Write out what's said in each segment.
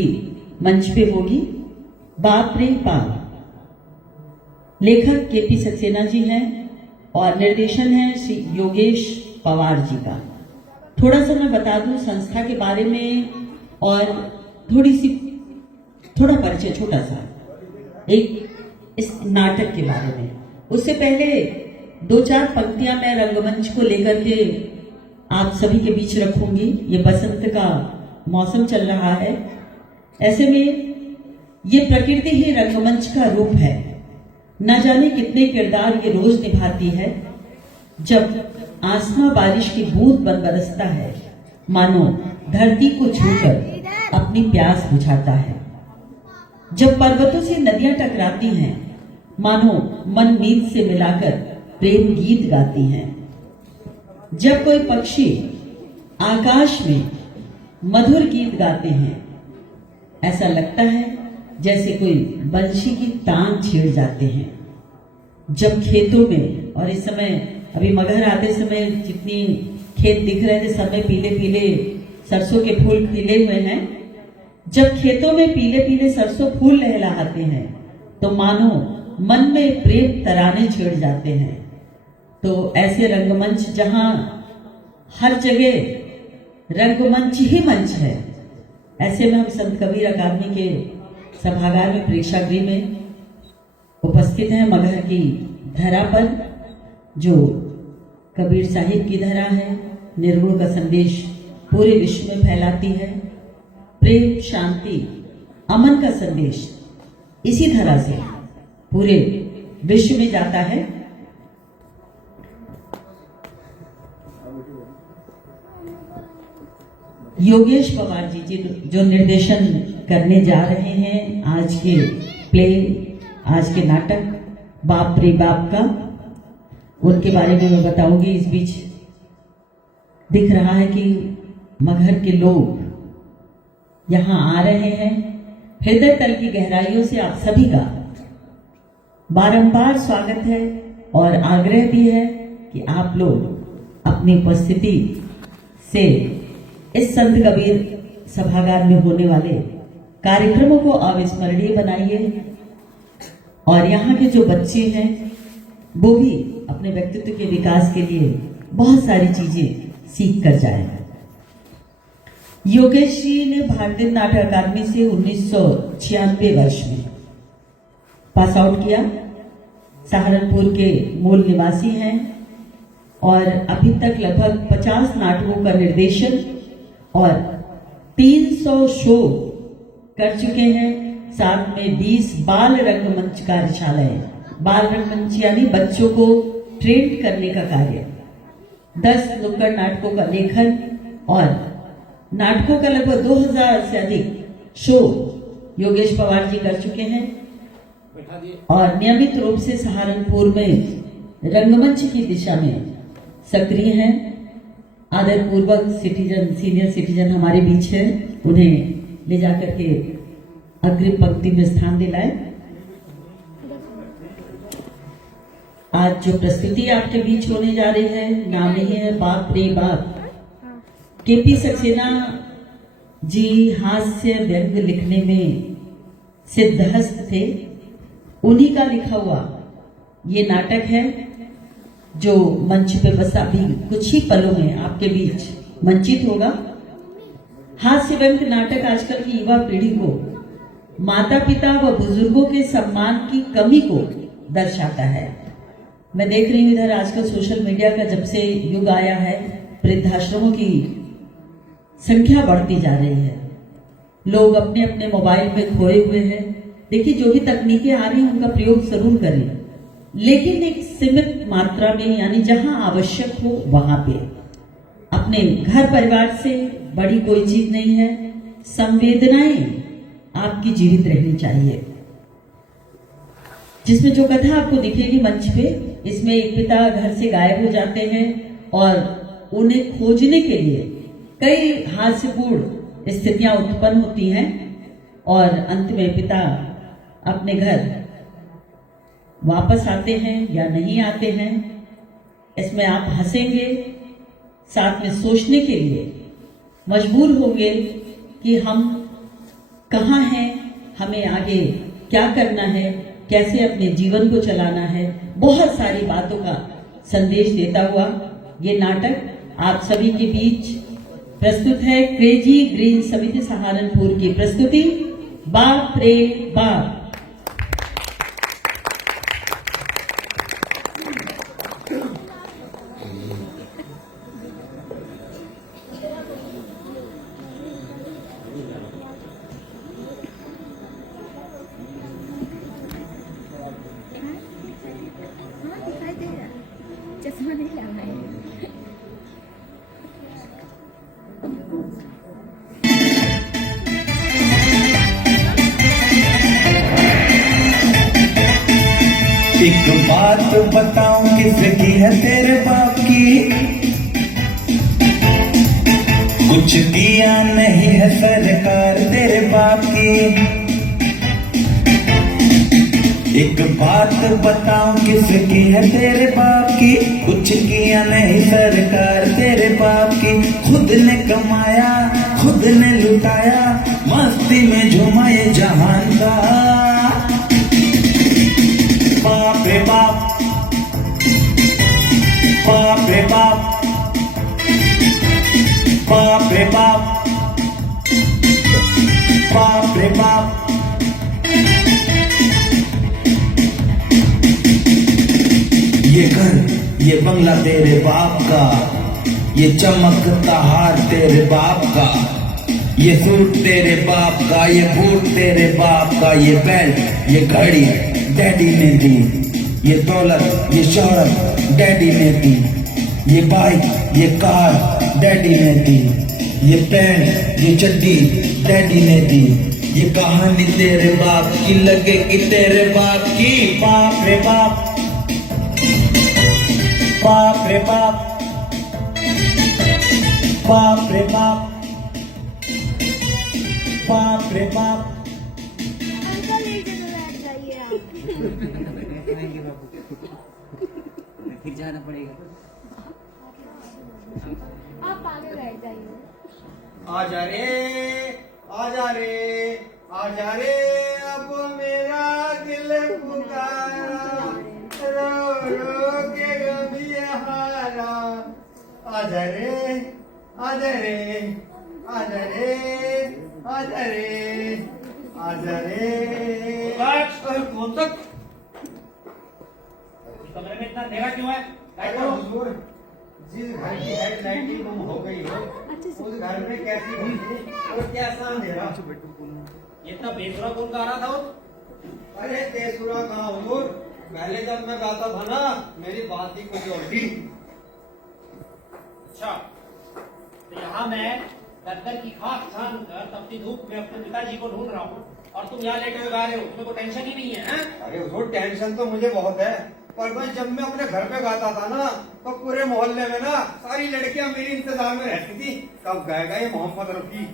मंच पे होगी बाप रे बाप। लेखक केपी सक्सेना जी हैं और निर्देशन है श्री योगेश पवार जी का। थोड़ा सा मैं बता दूं संस्था के बारे में और थोड़ा परिचय छोटा सा एक इस नाटक के बारे में। उससे पहले दो चार पंक्तियां मैं रंगमंच को लेकर के आप सभी के बीच रखूंगी। ये बसंत का मौसम चल रहा है, ऐसे में ये प्रकृति ही रंगमंच का रूप है। न जाने कितने किरदार ये रोज निभाती है। जब आसमां बारिश की बूंद बन बरसता है, मानो धरती को छूकर अपनी प्यास बुझाता है। जब पर्वतों से नदियां टकराती हैं, मानो मन मीत से मिलाकर प्रेम गीत गाती हैं। जब कोई पक्षी आकाश में मधुर गीत गाते हैं, ऐसा लगता है जैसे कोई बंशी की तान छेड़ जाते हैं। जब खेतों में, और इस समय अभी मगहर आते समय जितनी खेत दिख रहे थे, सब में पीले पीले सरसों के फूल खिले हुए हैं। जब खेतों में पीले पीले सरसों फूल लहलहाते हैं, तो मानो मन में प्रेम तराने छेड़ जाते हैं। तो ऐसे रंगमंच जहां हर जगह रंगमंच ही मंच है, ऐसे में हम संत कबीर अकादमी के सभागार में प्रेक्षागृह में उपस्थित हैं। मगहर की धरा पर, जो कबीर साहिब की धरा है, निर्गुण का संदेश पूरे विश्व में फैलाती है। प्रेम, शांति, अमन का संदेश इसी धरा से पूरे विश्व में जाता है। योगेश पवार जी जो निर्देशन करने जा रहे हैं आज के प्ले, आज के नाटक बाप रे बाप का, उनके बारे में मैं बताऊंगी। इस बीच दिख रहा है कि मगहर के लोग यहाँ आ रहे हैं। हृदय तल की गहराइयों से आप सभी का बारंबार स्वागत है और आग्रह भी है कि आप लोग अपनी उपस्थिति से इस संत कबीर सभागार में होने वाले कार्यक्रमों को अविस्मरणीय बनाइए। और यहाँ के जो बच्चे हैं वो भी अपने व्यक्तित्व के विकास के लिए बहुत सारी चीजें सीख कर जाए। योगेश जी ने भारतीय नाट्य अकादमी से 1996 वर्ष में पास आउट किया। सहारनपुर के मूल निवासी हैं और अभी तक लगभग 50 नाटकों का निर्देशन और 300 शो कर चुके हैं। साथ में 20 बाल रंगमंच कार्यशालाएं, बाल रंगमंच यानी बच्चों को ट्रेन करने का कार्य, 10 नुक्कड़ नाटकों का लेखन और नाटकों का लगभग 2000 से अधिक शो योगेश पवार जी कर चुके हैं। और नियमित रूप से सहारनपुर में रंगमंच की दिशा में सक्रिय हैं। आदरपूर्वक सीनियर सिटीजन हमारे बीच है, उन्हें ले जाकर के अग्रिम पंक्ति में स्थान दिलाए। आज जो प्रस्तुति आपके बीच होने जा रही है, नाम ही है बाप रे बाप। केपी सक्सेना जी हास्य व्यंग लिखने में सिद्धहस्त थे। उन्हीं का लिखा हुआ ये नाटक है जो मंच पे बस अभी कुछ ही पलों में आपके बीच मंचित होगा। हास्य व्यंग नाटक आजकल की युवा पीढ़ी को माता पिता व बुजुर्गों के सम्मान की कमी को दर्शाता है। मैं देख रही हूं इधर आजकल सोशल मीडिया का जब से युग आया है, वृद्धाश्रमों की संख्या बढ़ती जा रही है। लोग अपने अपने मोबाइल में खोए हुए हैं। देखिए, जो भी तकनीकें आ रही हैं उनका प्रयोग जरूर करें, लेकिन एक सीमित मात्रा में, यानी जहां आवश्यक हो वहां पे। अपने घर परिवार से बड़ी कोई चीज नहीं है। संवेदनाएं आपकी जीवित रहनी चाहिए। जिसमें जो कथा आपको दिखेगी मंच पे, इसमें एक पिता घर से गायब हो जाते हैं और उन्हें खोजने के लिए कई हास्यपूर्ण स्थितियां उत्पन्न होती हैं और अंत में पिता अपने घर वापस आते हैं या नहीं आते हैं। इसमें आप हंसेंगे, साथ में सोचने के लिए मजबूर होंगे कि हम कहाँ है, हमें आगे क्या करना है, कैसे अपने जीवन को चलाना है, बहुत सारी बातों का संदेश देता हुआ ये नाटक आप सभी के बीच प्रस्तुत है। क्रेजी ग्रीन समिति सहारनपुर की प्रस्तुति बाप रे बाप। चश्मा नहीं लाना है। एक बात बताऊं किसकी है तेरे बाप की, कुछ दिया नहीं है सरकार तेरे बाप की। एक बात बताऊं किसकी है तेरे बाप की, कुछ किया नहीं सरकार तेरे बाप की। खुद ने कमाया खुद ने लुटाया, मस्ती में झुमाए जहान का। बाप रे बाप, बाप रे बाप, बाप रे बाप, बाप रे बाप। ये घर ये बंगला तेरे बाप का, ये चमकता हार तेरे बाप का, ये सूट तेरे बाप का, ये बूट तेरे बाप का, ये बेल्ट ये घड़ी डैडी ने दी, ये दौलत ये शोहरत डैडी ने दी, ये बाइक ये कार डैडी ने दी, ये पैंट ये चड्डी डैडी ने दी। ये कहानी तेरे बाप की लगेगी तेरे बाप की। बाप रे बाप, बाप रे बाप, बाप रे बाप, बाप रे बाप। अंकल एक जगह बैठ जाइए फिर जाना पड़ेगा। आप आगे बैठ जाइए। आजा रे आजा रे आजा रे, अब मेरा दिल पुकारा, रो रो के गमी हारा। आजा रे आजा रे आजा रे आजा रे आजा रे। कौन तक कमरे में इतना अंधेरा क्यों है? लाइट अरे करो। हुजूर, जिस घर की हेडलाइट ही गुम हो गई हो, उस घर में कैसी बिजली और कैसा अंधेरा। ये इतना बेसुरा कौन गा रहा था वो? अरे तेसुरा कहाँ हुजूर, पहले जब मैं गाता था ना मेरी बात ही कुछ और थी। अच्छा, तो यहाँ मैं दफ्तर की खाक छान कर तपती धूप में अपने पिताजी को ढूंढ रहा हूँ और तुम यहाँ लेटे हुए गा रहे हो, तुम्हें कोई टेंशन ही नहीं है, हैं? अरे हुजूर टेंशन तो मुझे बहुत है, पर मैं जब मैं अपने घर पे गाता था ना तो पूरे मोहल्ले में ना सारी लड़कियां मेरी इंतजार में रहती थी, कब गाएगा ये मोहम्मद रफी।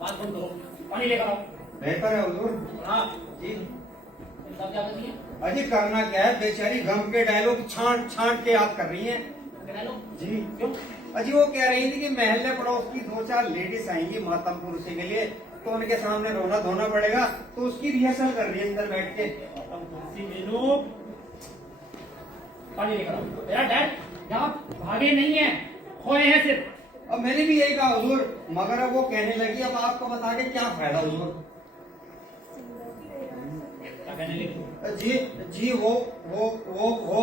बात सुन दो, पानी लेकर आओ। बेहतर है हुजूर। हाँ जी सब क्या करती है? अजी करना क्या है, बेचारी गम के डायलॉग छांट छांट के याद कर रही हैं। कह लो जी क्यों? अजी वो कह रही थी कि महल्ले पड़ोस की 2-4 लेडीज आएंगी मातम कुर्सी के लिए, तो उनके सामने रोना धोना पड़ेगा, तो उसकी रिहर्सल कर रही है अंदर बैठ के। तुम कुर्सी ले लो, पानी लेकर आओ। यार डैड, यहाँ भागे नहीं है, खोए हैं सिर्फ। अब मैंने भी यही कहा हुजूर, मगर अब वो कहने लगी, अब आपको बता के क्या फायदा हुजूर। क्या कहने लगी? जी जी वो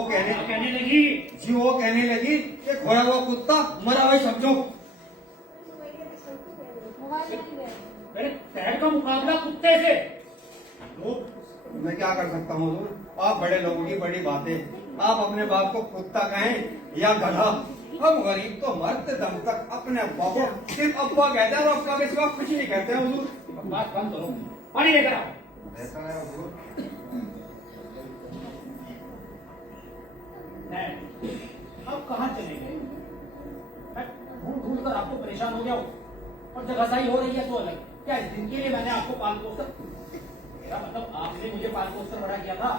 क्या कहने लगी? जी वो कहने लगी कि खोया हुआ कुत्ता मरा हुआ समझो। मेरे डैड का मुकाबला कुत्ते से? मैं क्या कर सकता हूँ हुजूर, आप बड़े लोगों की बड़ी बातें, आप अपने बाप को कुत्ता कहें या गधा, हम गरीब तो मरते दम तक अपने अब्बा को सिर्फ अब्बा कहते हैं और अब्बा के सिवा कुछ नहीं कहते हैं हुजूर। बात बंद करो, पानी लेकर आओ। ऐसा है हुजूर। अब कहाँ चले गए? मैं ढूंढ ढूंढ कर आपको परेशान हो गया हूँ और जगहसाई हो रही है तो अलग। क्या इस दिन के लिए मैंने आपको पाल पोसर, मेरा मतलब आपने मुझे पाल पोसर बड़ा किया था,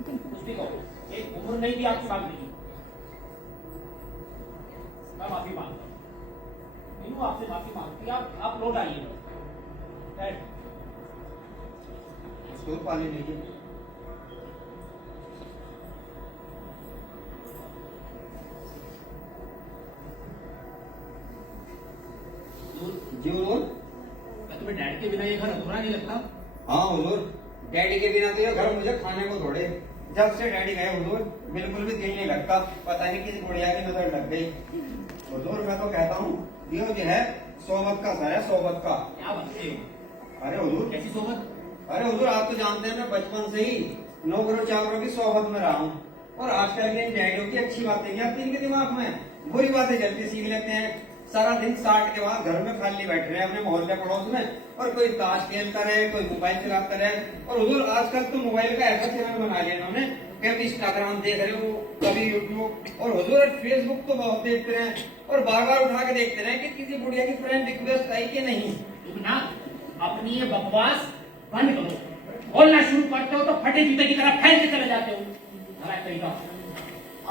कुछ भी कहो, एक उम्र नहीं थी आपकी मांगने की। मैं माफी मांगता हूँ, मीनू आपसे माफी मांगती है, आप लौट आइए। तो पानी लीजिए। जी हुजूर। मैं तुम्हें डैड के बिना ये घर अधूरा नहीं लगता? हाँ हुजूर, डैडी के बिना तो ये घर मुझे खाने को छोड़े। जब से डैडी गए हुजूर, बिल्कुल भी दिल नहीं लगता। पता नहीं किस गुड़िया की नजर लग गई। हुजूर मैं तो कहता हूँ ये जो है सोबत का सर है, सोबत का। क्या बनते हो? अरे हुजूर, कैसी सोबत? अरे हुजूर आप तो जानते हैं मैं बचपन से ही नौकरों चाकरों की सोबत में रहा हूँ। और आजकल के इन डैडियों की अच्छी बातें नहीं आती इनके दिमाग में, बुरी बातें जल्दी सीख लेते हैं। सारा दिन 60 के बाद घर में खाली बैठ रहे हैं अपने मोहल्ले पड़ोस में, और कोई ताश खेलता रहे, कोई मोबाइल चलाता रहे। और हुजूर आजकल तो मोबाइल का ऐसा चैनल बना लिया इन्होंने, कभी इंस्टाग्राम देख रहे हो, कभी यूट्यूब, और हुजूर फेसबुक तो बहुत देखते रहे, और बार बार उठा के देखते रहे कि किसी बुढ़िया की फ्रेंड रिक्वेस्ट आई कि नहीं। तुम ना अपनी ये बकवास बंद करो। बोलना शुरू करते हो तो फटे जूते की तरह फैल के चले जाते हो। हमारा तरीका।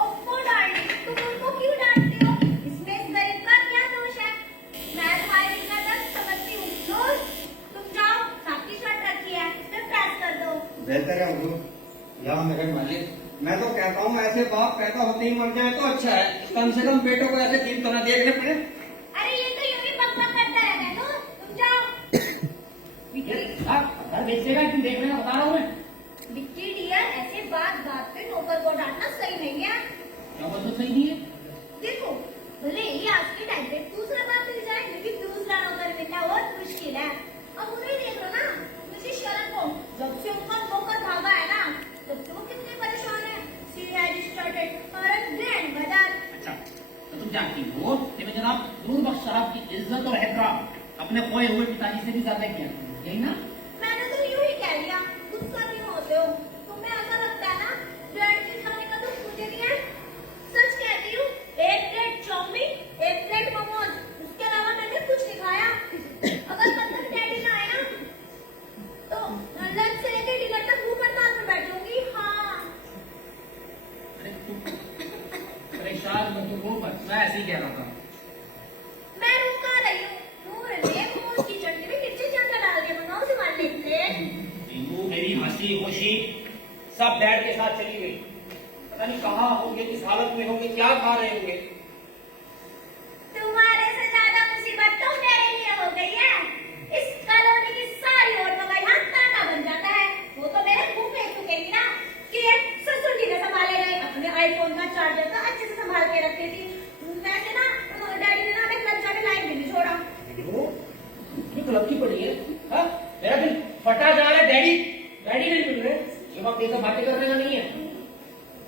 ओप्पो डार्लिंग, तुम उनको क्यों डांटते हो? इसमें इस गरीब का क्या दोष है? मैं तुम्हारी इतना दर्द समझती हूँ। रोज तुम जाओ, आपकी शर्ट रखी है, सिर्फ प्रेस कर दो। बेहतर है हुजूर, या मेरे मालिक, मैं तो कहता हूँ ऐसे बाप पैदा होते ही मर जाए तो अच्छा है। कम से कम बेटों को ऐसे दिन तो ना देखने पड़े। अरे ये तो यूं ही बकबक करता रहता है। नो, तुम जाओ। घर बेचेगा तुम देखने का बता रहा हूँ मैं। विक्की डियर, ऐसे बात बात पे नौकर को डांटना सही नहीं है। क्या बोल तो सही नहीं है? देखो, भले ही आज के टाइम पे दूसरा बाप मिल जाए, लेकिन दूसरा नौकर मिलना बहुत मुश्किल है। अब उन्हें देख लो ना, मुझे शरण को जब से उनका नौकर भागा है ना, तब से वो कितने परेशान है। सी हैड स्टार्टेड और ग्रैंड मदर। अच्छा, तो तुम जानती हो कि मैं जनाब नूर बख्श साहब की इज्जत और एहतराम अपने खोए हुए पिताजी से भी ज्यादा किया, यही ना? मैंने तो यूं ही कह दिया, गुस्सा क्यों होते हो? तुम्हें ऐसा लगता है ना ब्रेड के खाने का दुख मुझे नहीं है। सच कहती हूँ, एक प्लेट चाउमीन, एक प्लेट मोमोज, उसके अलावा मैंने कुछ नहीं खाया। अगर कल तक डैडी ना आए ना, तो लंच से लेकर डिनर तक भूख हड़ताल पर बैठूंगी। हाँ, अरे तुम परेशान मत हो, बस मैं ऐसे ही कह रहा था। मैं रुक कहाँ रही हूँ? नूर ने मोमोज की चटनी में मिर्ची ज्यादा डाल के बनाओ तुम्हारे लिए। टीनू मेरी हंसी खुशी सब डैड के साथ चली गई। पता नहीं कहाँ होंगे, किस हालत में होंगे, क्या खा रहे होंगे। तुम्हारे से ज्यादा मुसीबत तो मेरे लिए हो गई है। इस कॉलोनी की सारी औरतों का यहाँ ताना बन जाता है। वो तो मेरे मुंह पे थूकेंगी ना कि ये ससुर जी ने संभाले गए। अपने आईफोन का चार्जर का अच्छे से संभाल के रखती थी। वैसे ना डैडी ने ना हमें क्लब जाके लाइन भी नहीं छोड़ा। ये क्लब की पड़ी है। हाँ? मेरा दिल फटा जा रहा है। डैडी डैडी नहीं मिल रहे। ये वक्त ये सब बातें करने का नहीं है।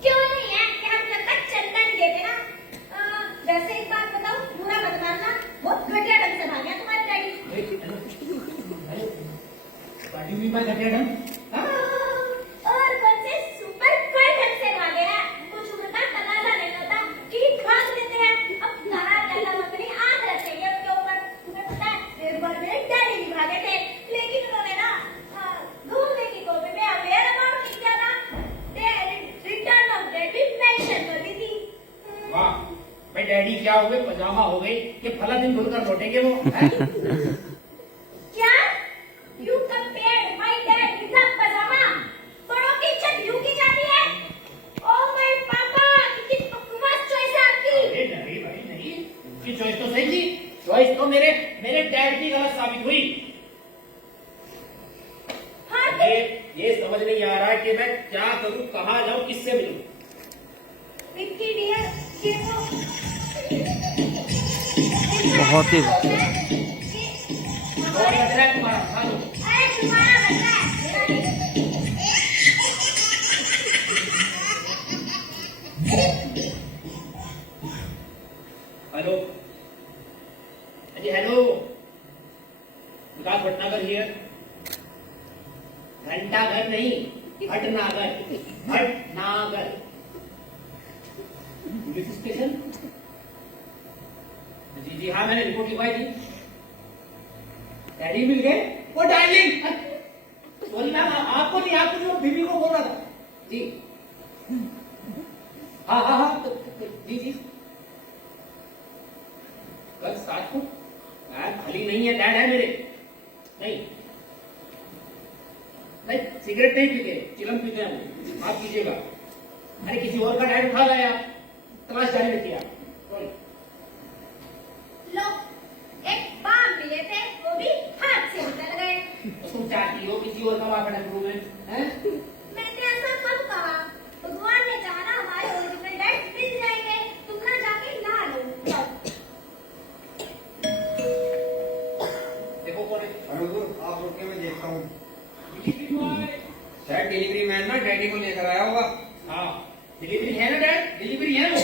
क्यों नहीं है कि हम क्लब का चंदा नहीं देते ना। वैसे एक बात बताओ, बुरा मत मानना, बहुत घटिया ढंग से भागे हैं तुम्हारे डैडी। गाड़ी भी मैं घटिया ढंग। हाँ? और कौन से सुपर कोई ढंग से भागे हैं। कुछ उनका तनाजा नहीं होता कि भाग देते हैं। अब तारा ज्यादा अपनी आंख रखेंगे उनके ऊपर। तुम्हें पता है एक बार मेरे डैडी भी भागे थे, लेकिन उन्होंने ना घूमने की कॉपी में अवेयर अबाउट नहीं किया था। रिटर्न ऑफ डेट भी मेंशन कर दी थी। वाह भाई, डैडी क्या हो गए, पजामा हो गई कि फला दिन धुलकर लौटेंगे वो। हैं? क्या? You compared my dad with a pajama? बड़ों की इज्जत यूं की जाती है? Oh my पापा, कितनी बकवास चॉइस है आपकी। अरे नहीं भाई नहीं, उसकी चॉइस तो सही थी। चॉइस तो मेरे डैड की गलत साबित हुई। हाँ तो ये समझ नहीं आ रहा है कि मैं क्या करूं, कहाँ जाऊं, किससे मिलूं। विक्की डियर, ये तो बहुत ही और लग रहा है तुम्हारा, खा लो। अरे तुम्हारा बच्चा है, मेरा नहीं। हेलो अजी, हेलो विकास भटनागर हियर। घंटाघर नहीं, भटनागर, भटनागर पुलिस स्टेशन। जी जी हाँ, मैंने रिपोर्ट लिखवाई थी। डैडी मिल गए। वो डार्लिंग बोलना, आपको नहीं, आपको नहीं, वो बीबी को बोल रहा था। जी हाँ हाँ हाँ, जी जी कल 7 को खाली नहीं है, डैड है मेरे। नहीं नहीं सिगरेट नहीं पीते, चिलम पीते हैं, माफ कीजिएगा। अरे किसी और का डाइट उठा लाया, तलाश जारी रखिए आप। सॉरी। लो, एक बाम मिले थे, वो भी हाथ से निकल गए। तो तुम चाहती हो किसी और का वापस करूं मैं, हैं? मैंने ऐसा कब कहा? भगवान ने चाहा ना हमारे ओरिजिनल डैड मिल जाएंगे, तुम ना जाके ला लो। जाओ। देखो कौन है? अरे हुजूर, आप रुके, मैं देखता हूँ। Delivery boy. शायद डिलीवरी मैन ना डैडी को लेकर आया होगा। हाँ, डिलीवरी है ना डैड? डिलीवरी है वो।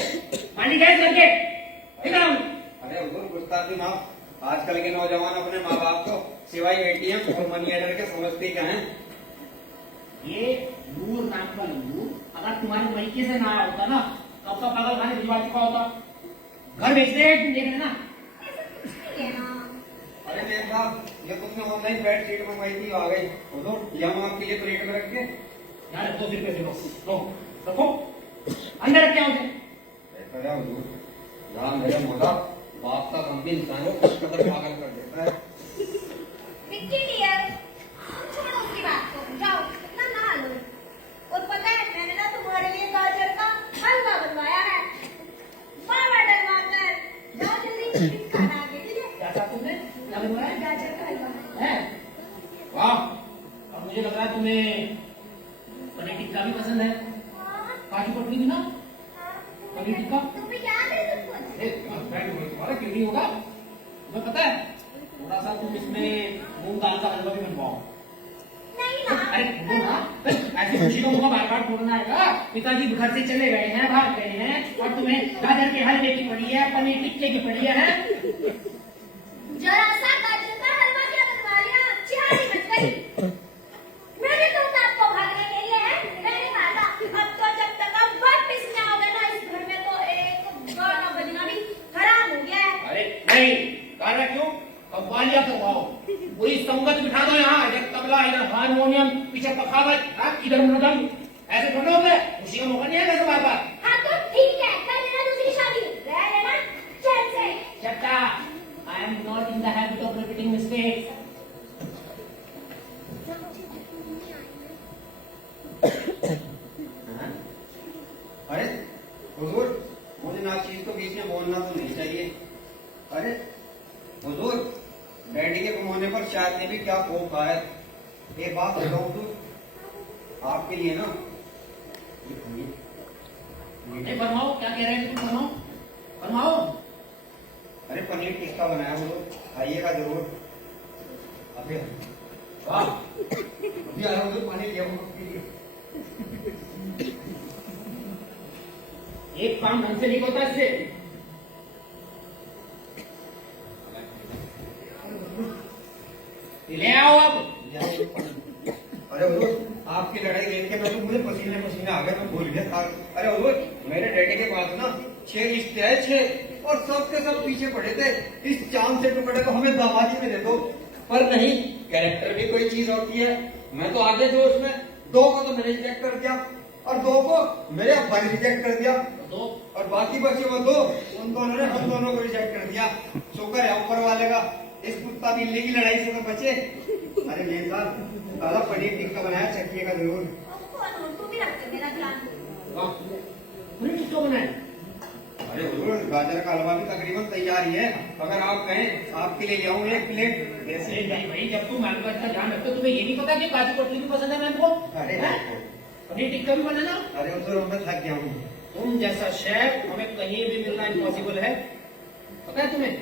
पानी गैस करके। इधर आओ। अरे हुजूर, गुस्ताखी माफ। आजकल के नौजवान अपने माँ बाप को सिवाय एटीएम और मनी ऑर्डर के समझते क्या है। ये नूर नाम का लल्लू अगर तुम्हारे तरीके से ना आया होता ना, कब का पागल खाने भिजवा चुका होता। घर बेच दे, तुम देख लेना। ऐसा कुछ नहीं है ना। अरे मेम साहब, ये तुमने ऑनलाइन बेड शीट मंगवाई थी, आ गई। हुजूर, ये हम आपके लिए प्लेट में रख के। यार रखो, सिर पे रखो, रखो, अंदर रख के आओ उसे। ऐसा है हुजूर, यहाँ मेरे मोटा बाप का गंभीर इंसान को कुछ कदर पागल कर देता है। विक्की डियर, छोड़ो उसकी बात को, जाओ ना नहा लो। और पता है मैंने ना तुम्हारे लिए गाजर का हलवा बनवाया है, मावा डलवा कर। जाओ जल्दी खाना आगे, ठीक है? क्या कहा तुमने? क्या बनवाया? गाजर का हलवा। है? वाह, अब मुझे लग रहा है तुम्हें पनीर टिक्का भी पसंद है। हाँ, काजू कतली भी ना? हाँ, पनीर टिक्का? तुम्हें याद है सब कुछ? तुम्हारा क्यों नहीं होगा? तुम्हें पता है थोड़ा सा तुम इसमें मूंग दाल का हलवा भी बनवाओ। नहीं ना। अरे बोलो ना, ऐसी खुशी का मौका बार बार छोड़ना है। पिताजी घर से चले गए हैं, भाग गए हैं, और तुम्हें गाजर के हलवे की पड़ी है, पनीर टिक्के की पड़ी है। जरा सा गाजर का हलवा क्या बनवा लिया, चिहाड़ी बन गई। मैंने तो आपको भागने के लिए है, मैंने भागा। अब तो जब तक आप वापस न आओगे ना इस घर में, तो एक गाना बजना भी हराम हो गया है। अरे नहीं, गाना क्यों? कव्वालियां करवाओ, पूरी संगत बिठा दो यहाँ, इधर तबला, इधर हारमोनियम, पीछे पखावत, इधर मृदंग। ऐसे थोड़ा होता है, खुशी का मौका नहीं है वैसे बार बार। हाँ तो ठीक है, कर लेना दूसरी शादी, रह लेना चैन से। Shut up! I am not in the habit of repeating mistakes. हाँ? अरे हुजूर, मुझे ना चीज को बीच में बोलना तो नहीं चाहिए। अरे हुजूर, डैडी के गुम होने पर शायद ने भी क्या खूब खाया है। एक बात बताऊं हुजूर, आपके लिए ना ये नहीं फरमाओ, क्या कह रहे हैं तुम? फरमाओ, फरमाओ। अरे पनीर टिक्का बनाया हुजूर, आइएगा जरूर। अबे वाह, अभी आ रहा हुजूर, पानी लिया हूँ आपके लिए। एक काम ढंग से नहीं होता इससे। ले आओ अब। अरे हुजूर, आपकी लड़ाई देख के तो मुझे पसीने पसीने आ गए, मैं भूल गया था। अरे हुजूर, मेरे डैडी के पास ना 6 रिश्ते हैं, 6, और सबके सब पीछे पड़े थे। इस चांद से टुकड़े को हमें दामादी में दे दो। पर नहीं, कैरेक्टर भी कोई चीज होती है। मैं तो आगे जोश में 2 को तो मैंने रिजेक्ट कर दिया, और 2 को मेरे अब्बा ने रिजेक्ट कर दिया, दो और बाकी बचे वो 2, उन दोनों ने हम दोनों को रिजेक्ट कर दिया। शुक्र है ऊपर वाले का, इस कुत्ता बिल्ली की लड़ाई से तो बचे। अरे मेरे साथ दादा पनीर टिक्का बनाया, चखिएगा जरूर। अब कौन हो, तुम ही रखते मेरा ध्यान। वाह, पनीर टिक्का बनाए। अरे हुजूर, गाजर का हलवा भी तकरीबन तैयार ही है। अगर आप कहें आपके लिए ले आऊं 1 प्लेट। ऐसे नहीं भाई, जब तुम मालूमात का ध्यान रखते हो, तुम्हें ये नहीं पता कि काजू कतली भी पसंद है मैम को? अरे हैं? पनीर टिक्का भी बनाना? अरे हुजूर, मैं थक गया हूँ। तुम जैसा शेफ हमें कहीं भी मिलना इम्पॉसिबल है, पता है तुम्हें?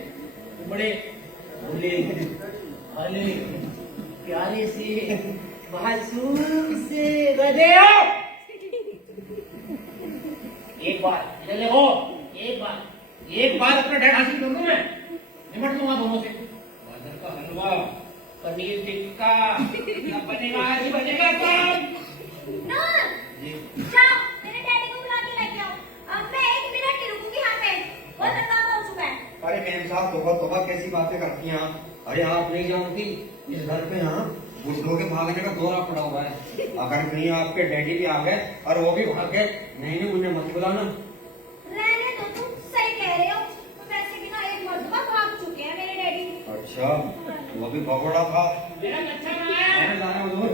तुम बड़े भोले, भाले, प्यारे से, मासूम से गधे हो। एक बार इधर देखो, एक बार अपना डैड हासिल कर लूं मैं, निपट लूंगा दोनों से। गाजर का हलवा, पनीर टिक्का, क्या बनेगा? ही बनेगा सब। नूर, जाओ मेरे डैडी को बुला के लेके आओ। अब मैं 1 मिनट ही रुकूंगी यहाँ पे, बहुत हंगामा हो चुका है। अरे मेम साहब, तोबा तोबा, कैसी बातें करती हैं आप? अरे आप नहीं जानती, इस घर पे यहाँ बुजुर्गों के भागने का दौरा पड़ा हुआ है। अगर कहीं आपके डैडी भी आ गए और वो भी भाग गए, नहीं मुझे मत बुलाना। रहने दो, तुम सही कह रहे हो। वैसे भी ना एक मर्तबा भाग चुके हैं मेरे डैडी। अच्छा, वो भी भगोड़ा था। मेरा अच्छा बनाया। अरे जाना हुजूर,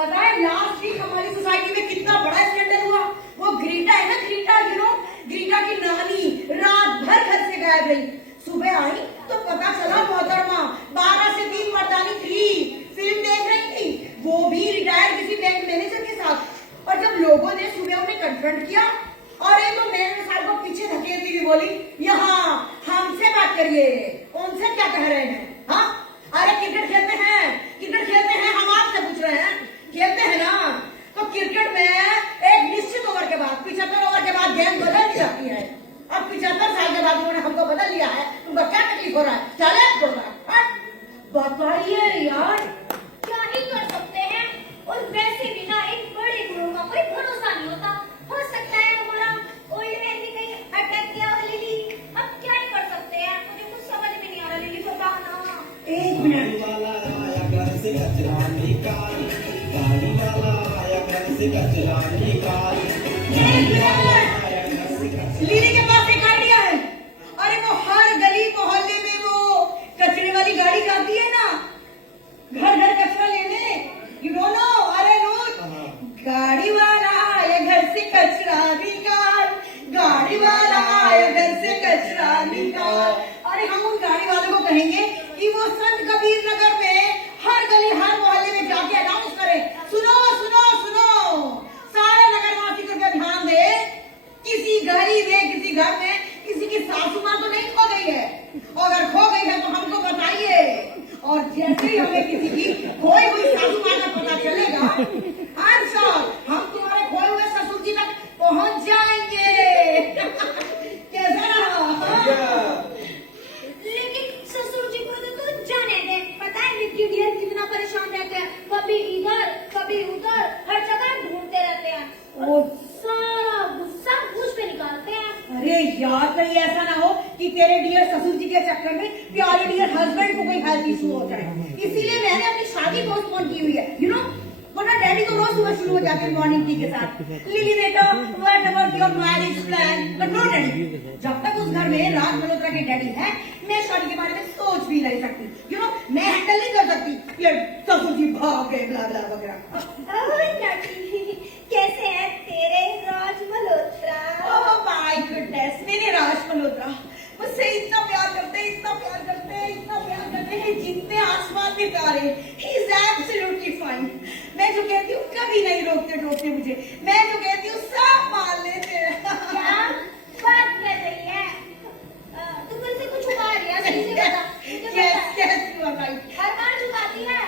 पता है लास्ट वीक हमारी सोसाइटी में कितना बड़ा स्कैंडल हुआ। वो ग्रीटा है ना, ग्रीटा ग्रीटा की नानी रात भर घर से गायब रही। सुबह आई तो पता चला मोहतरमा 12 से 3 मर्दानी 3 फिल्म देख रही थी, वो भी रिटायर्ड किसी बैंक मैनेजर के साथ। और जब लोगों ने सुबह उन्हें कन्फ्रंट किया, और एक तो मैंने साल को पीछे धकेलती हुई बोली, यहाँ हमसे बात करिए, उनसे क्या कह रहे हैं? हाँ, अरे क्रिकेट खेलते हैं, हम आपसे पूछ रहे हैं, खेलते हैं ना? तो क्रिकेट में एक निश्चित ओवर के बाद 75 ओवर के बाद गेंद बदल दी जाती है। अब 75 साल के बाद उन्होंने हमको बदल लिया है, तुमको क्या तकलीफ हो रहा है? चैलेंज हो रहा है, बताइए यार। क्या ही कर सकते हैं। और वैसे भी ना एक बड़े गुरु का कोई भरोसा नहीं होता। हो सकता है हमारा ओल्ड मैन ने कहीं अटैक किया हो लिली। अब क्या ही कर सकते हैं, मुझे कुछ समझ में नहीं आ रहा लिली, बताना। एक मिनट, वाला आया घर से कचरा निकाल, गाड़ी वाला आया घर से कचरा निकाल, लिली के पास एक आइडिया है। अरे वो हर गली मोहल्ले में वो कचरे वाली गाड़ी जाती है ना, घर घर कचरा लेने। You don't know? अरे नो, गाड़ी वाला आया घर से कचरा निकाल, गाड़ी वाला आया घर से कचरा निकाल। अरे हम उन गाड़ी वालों को कहेंगे कि वो संत कबीर नगर में हर गली हर मोहल्ले में जाके अनाउंस करें, सुनो सुनो सुनो, सारे नगरवासी को ध्यान दे, किसी गली में किसी घर में किसी की सासू माँ तो नहीं खो गई है, और अगर खो गई है तो हमको बताइए। और जैसे ही हमें किसी की खोई हुई सासू माँ का पता चलेगा, हम तुम्हारे खोए हुए ससुर जी तक पहुँच जाएंगे। कैसा रहा? लेकिन ससुर जी को तो जाने दे। पता है निक्की डियर कितना परेशान रहते हैं, कभी इधर कभी उधर, हर जगह ढूंढते रहते हैं और सारा गुस्सा मुझ पे निकालते हैं। अरे यार, कहीं ऐसा ना हो कि तेरे डियर ससुर जी के चक्कर में प्यारे डियर हस्बैंड को कोई हेल्थ इशू हो जाए। इसीलिए मैंने अपनी शादी पोस्टपोन की हुई है, यू नो। वरना डैडी तो रोज सुबह शुरू हो जाते हैं मॉर्निंग टी के साथ, लिली बेटा what about your marriage plan? But no daddy, जब तक उस घर में राज मल्होत्रा के डैडी है, मैं शादी के बारे में सोच भी नहीं सकती, यू नो। मैं हैंडल नहीं कर सकती ये ससुर जी भाग गए ब्ला ब्ला वगैरह। कैसे है तेरे राज मल्होत्रा? ओह माय गुडनेस, मेरे राज मल्होत्रा मुझसे इतना प्यार करते हैं, इतना प्यार करते हैं, इतना प्यार करते हैं, जितने आसमान में तारे। He is absolutely fine. मैं जो कहती हूँ कभी नहीं रोकते टोकते मुझे, मैं जो कहती हूँ सब मान लेते हैं। क्या बात कर रही है? तू मुझसे कुछ छुपा रही है? सही से बता, मुझे बता। बताई हर बार छुपाती है।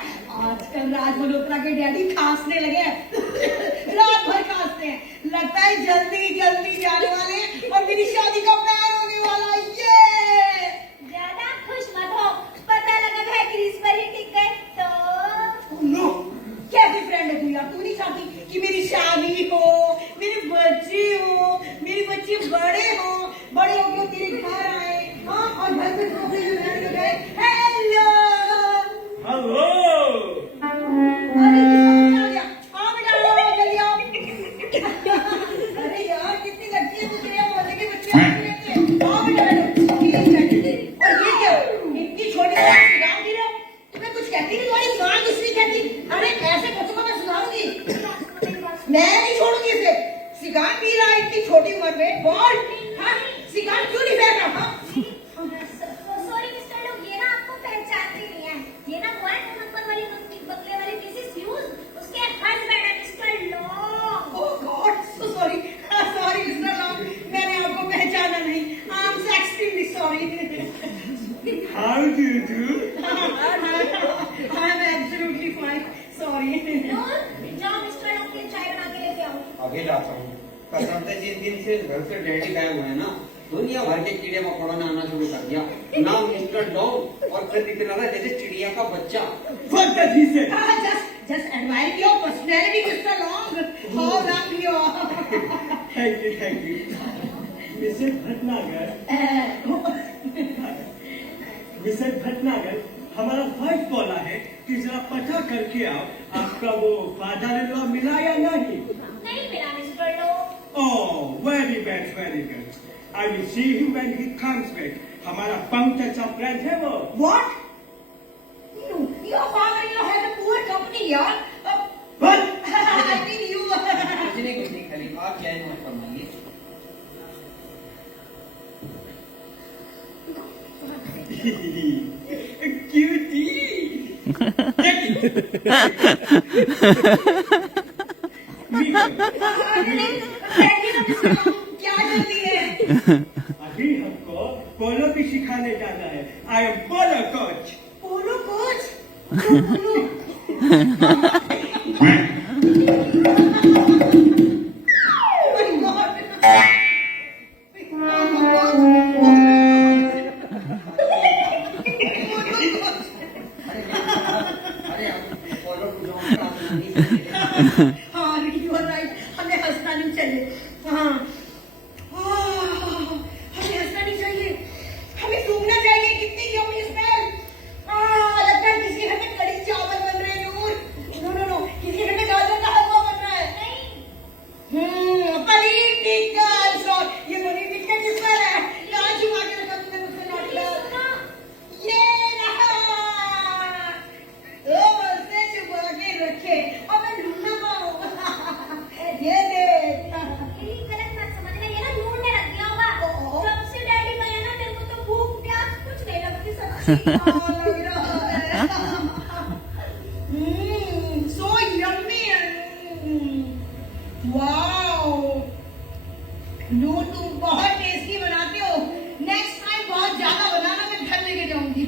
आजकल राज मल्होत्रा के डैडी खांसने लगे हैं। रात भर खांसते हैं, लगता है जल्दी जल्दी जाने वाले और मेरी शादी का प्लान होने वाला। ये ज्यादा खुश मत हो, पता लगा मैं क्रीज पर ही टिक गए तो। नो, कैसी फ्रेंड है तू यार? तू नहीं चाहती कि मेरी शादी हो, मेरे बच्चे हो, मेरे बच्चे बड़े हो, बड़े होकर तेरे घर आए, हाँ, और घर पे तो गए हेलो हेलो, अरे कितना आ गया? हाँ बेटा, आओ, जल्दी आओ। अरे यार, कितनी लगती है तुझे मोहल्ले के बच्चे रहते हैं। आओ बेटा, बैठो। और ये क्या? इतनी छोटी सी गाँव गिरा, तुम्हें कुछ कहती नहीं, तुम्हारी माँ कुछ नहीं कहती। अरे ऐसे बच्चों को मैं सुधारूंगी, मैं नहीं छोड़ूंगी इसे। सिगार पी रहा है इतनी छोटी उम्र में, बोल, हाँ, सिगार क्यों नहीं फेंक रहा? सॉरी मिस्टर लोग, ये ना आपको पहचानते नहीं है। ये ना वो है नंबर वाली बकले वाली मिसेस ह्यूज, उसके हस्बैंड है Mr Long. Oh God, so sorry, sorry Mr Long, मैंने आपको पहचाना नहीं। I am extremely sorry. How do you do? I am absolutely fine, sorry. जाओ मिस्टर लॉन्ग के चाय बना के लेके आओ। अभी लाता हूँ। कसम से जिस दिन से घर से डैडी गायब हुए ना, दुनिया भर के कीड़े मकोड़ों ने आना शुरू कर दिया। नाम मिस्टर डॉग और फिर दिखने लगा जैसे चिड़िया का बच्चा। Just admire your personality, Mr. Long. How long you are. Thank you. Mrs Bhatnagar, हमारा फर्स्ट बोला है कि जरा पता करके आओ आपका वो फादर इन लॉ मिला या नहीं? नहीं मिला mister Long. Oh, very bad, very good. I will see him when he comes back. हमारा पंकज सा फ्रेंड है वो। What? Your father-in-law has a poor company, yaar. What? क्या जल्दी है? अभी हमको पोलो भी सिखाने जाना है। I am polo coach. Polo coach? Polo हाँ, you are right. हमें हंसना नहीं चाहिए। हाँ, हमें हंसना नहीं चाहिए। हमें सूंघना चाहिए। कितनी यम्मी स्मेल। लगता है किसी घर में कड़ी चावल बन रहे हैं। नो, किसी घर में गाजर का हलवा बन रहा है। पनीर टिक्का। ये पनीर टिक्का किस पर है? कहाँ छुपा के रखा तुमने मुझसे नाटक? ये रहा। से छुपा के रखे और मैं ढूंढना पाऊँ। ये देख। ये गलत मत समझना, ये ना ढूंढने रख दिया होगा। जब से डैडी गए ना, तेरे को तो भूख प्यास कुछ नहीं लगती सच्ची। लग रहा है। So yummy. Wow. नो, तुम बहुत टेस्टी बनाते हो। नेक्स्ट टाइम बहुत ज्यादा बनाना, मैं घर लेके जाऊंगी।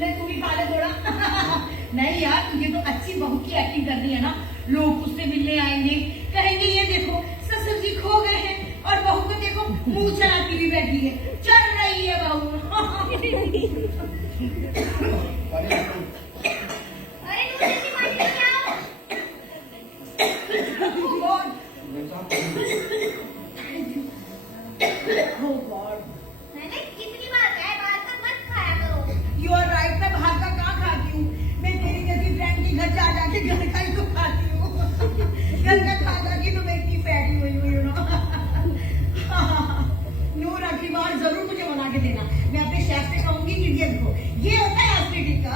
ले तू भी खा ले थोड़ा। नहीं यार, तुझे तो अच्छी बहू की एक्टिंग करनी है ना। लोग उससे मिलने आएंगे, कहेंगे ये देखो ससुर जी खो गए हैं और बहू को देखो मुंह चलाती हुई बैठी है, चल रही है बहू। अरे तू जल्दी पानी लेके आओ। Oh God. मैंने कितनी बार कहा है बाहर का मत खाया करो। You are right, मैं बाहर का कहाँ खाती हूँ? मैं तेरी जैसी फ्रेंड के घर जा जाके घर का ही तो खाती हूँ। घर का खा के तो मैं इतनी फैटी हुई हूँ, नूर अगली बार जरूर मुझे बना के देना। मैं अपने शेफ से कहूंगी कि ये देखो, ये होता है असली टिक्का।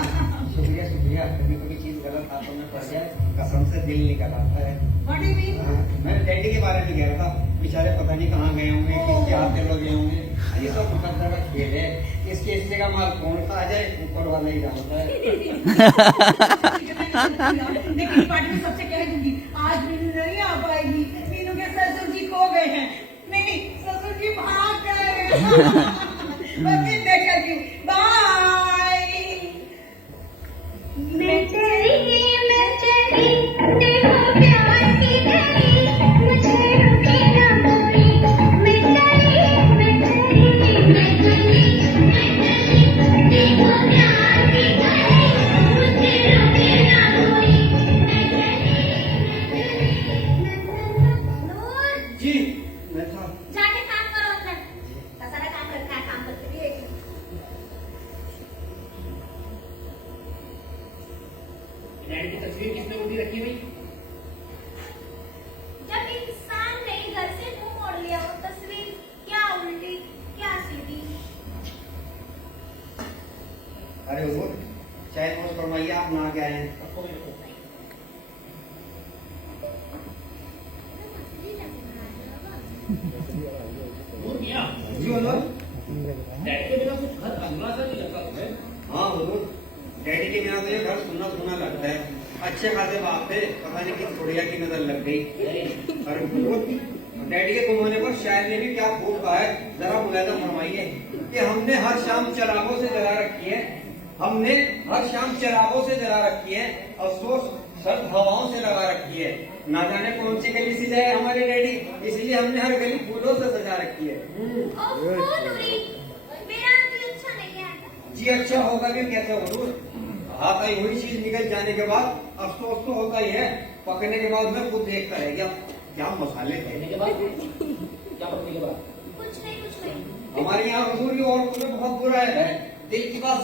शुक्रिया। कभी चीज गलत हाथों में पड़ जाए, कसम से दिल निकल आता है। What do you mean? मैं डैडी के बारे में कह रहा था, बेचारे पता नहीं कहाँ गए होंगे, किसके हाथ से लोग गए होंगे। ये सब मुकद्दर का खेल है। इसके हिस्से का माल कौन खा जाए, ऊपर वाला ही जानता है। लेकिन पार्टी में सबसे कह दूंगी, आज मीनू नहीं आ पाएगी। मीनू के ससुर जी खो गए हैं। नहीं, ससुर जी भाग गए हैं। बस इतना करती हूँ। बाय। मैं चली देखो प्यार की गली, मुझे रुके ना कोई। मैं चली देखो प्यार की गली, मुझे रुके ना कोई। नूर, जी, मैं था। जाके काम करो अंदर। सारा काम रखा है, काम करते रहिए। डैडी की तस्वीर किसने उल्टी रखी हुई? जब इंसान ने ही घर से मुंह मोड़ लिया, वो तस्वीर क्या उल्टी क्या सीधी। अरे वो चाय नोट फरमाइए, आप ना क्या हैं? रखो भी रखो। दूर किया। जी हुजूर। डैडी के बिना कुछ घर अधूरा सा नहीं लगता तुम्हें? हाँ हुजूर, डैडी के बिना तो ये घर सुना सुना लगता है। अच्छे खासे बाप थे, पता नहीं किस बुढ़िया की नजर लग गई। अरे हुजूर, डैडी के गुम होने पर शायर ने भी क्या खूब कहा है, जरा मुलायदा फरमाइए कि हमने हर शाम चिरागों से जला रखी है, हमने हर शाम चिरागों से जला रखी है, अफसोस सर्द हवाओं से लगा रखी है। ना जाने कौन सी गली सी जाए हमारे डैडी, इसलिए हमने हर गली फूलों से सजा रखी है। ओह नूरी, मेरा भी अच्छा नहीं है। जी अच्छा होगा भी कैसे हुजूर? हाथ आई हुई चीज निकल जाने के बाद अफसोस तो होता ही है, पकने के बाद मैं खुद देखता रह गया क्या मसाले थे। कहने के बाद क्या पकने के बाद? कुछ नहीं। हमारे यहाँ हुजूर की औरतों में बहुत बुरा है, दिल की बात